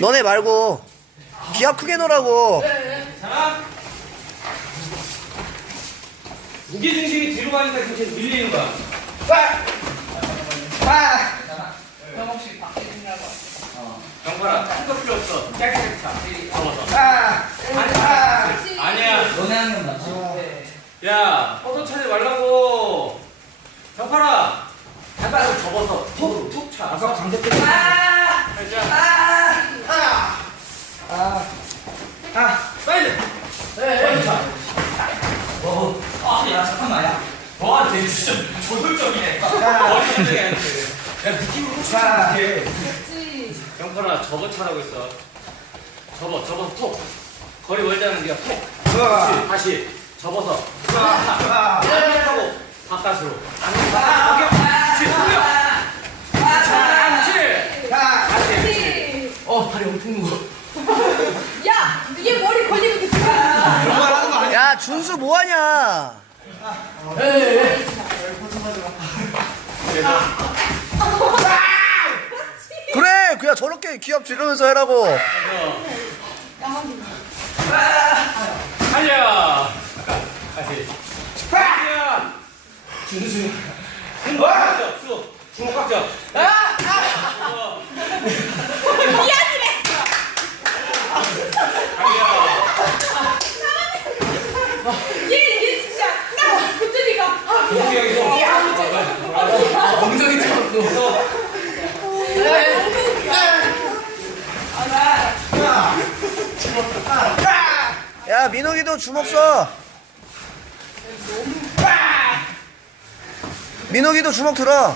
너네 말고 기합 크게 놓으라고 자. 무게 중심이 뒤로 가니까 이렇게 밀리는 거야. 형 혹시 밖에 생각나? 정파라, 큰거 필요 없어. 짧게 차. 잡아서. 아니야. 아니야. 너네 하면 맞지? 야, 뻗어 차지 말라고. 정파라. 한발 접어서 툭툭 차. 아까 강대 때. 자. 사이드. 빨리 차. 어, 아, 야, 잠깐만, 야. 와, 되게 진짜 저돌적이네. 머리. 야, 느낌으로 차. 정파라, 접어 차라고 했어. 접어, 접어서 톡. 거리 않은 네가 톡. 그렇지. 다시 접어서. 하고 바깥으로. 안. 다시. 어, 다리 엄청 무거워. 뭐하냐 그래 그냥 저렇게 기합 지르면서 해라고 달려. 다시. 달려. 준수. 주먹. 수. 주먹 깍져. 어. 미안이래. 얘, 얘 진짜 딱 붙으니까 아, 미안. 동욱이 형이 또. 엉덩이 잡고. 야 민호기도 주먹 써. 민호기도 주먹 들어